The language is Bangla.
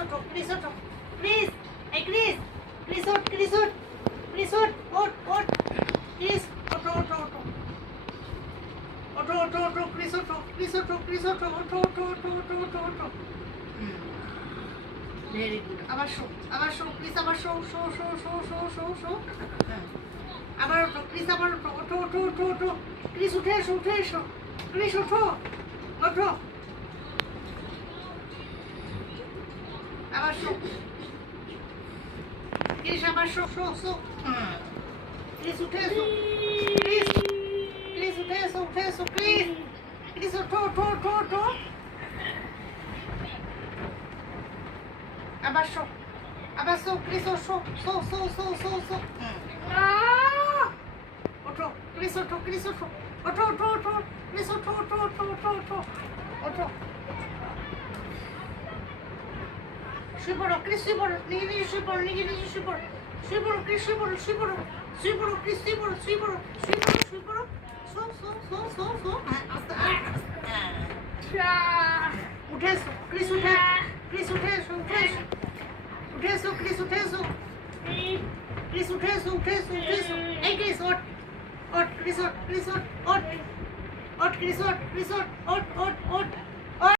ওঠো ক্রিস ওঠো ক্রিস এই ক্রিস ক্রিস ওঠ ক্রিস ওঠ ক্রিস ওঠ ওঠ ওঠ ক্রিস ওঠো ওঠো ওঠো ওঠো ওঠো ওঠো ক্রিস ওঠো ক্রিস ওঠো ক্রিস ওঠো ওঠো ওঠো ওঠো ওঠো ওঠো ওঠো ভেরি গুড আবার শো প্লিজ আবার শো হ্যাঁ আবার ওঠো প্লিজ আবার ওঠো ওঠো ওঠো ওঠো ওঠো প্লিজ উঠে এসো প্লিজ ওঠো ওঠো আবার শো প্লিজ আবার শো প্লিজ উঠে এসো প্লিজ উঠে এসো প্লিজ ওঠো ওঠো ওঠো ওঠো আবার শো প্লিজ শো ওঠো প্লিজ ওঠো ওঠো প্লিজ ওঠো শুয়ে পড়ো প্লিজ শুয়ে পড়ো নিজে শুয়ে পড়ো প্লিজ শুয়ে পড়ো শো উঠে এসো প্লিজ উঠে এসো এই ক্রিস ওঠ ক্রিস ওঠ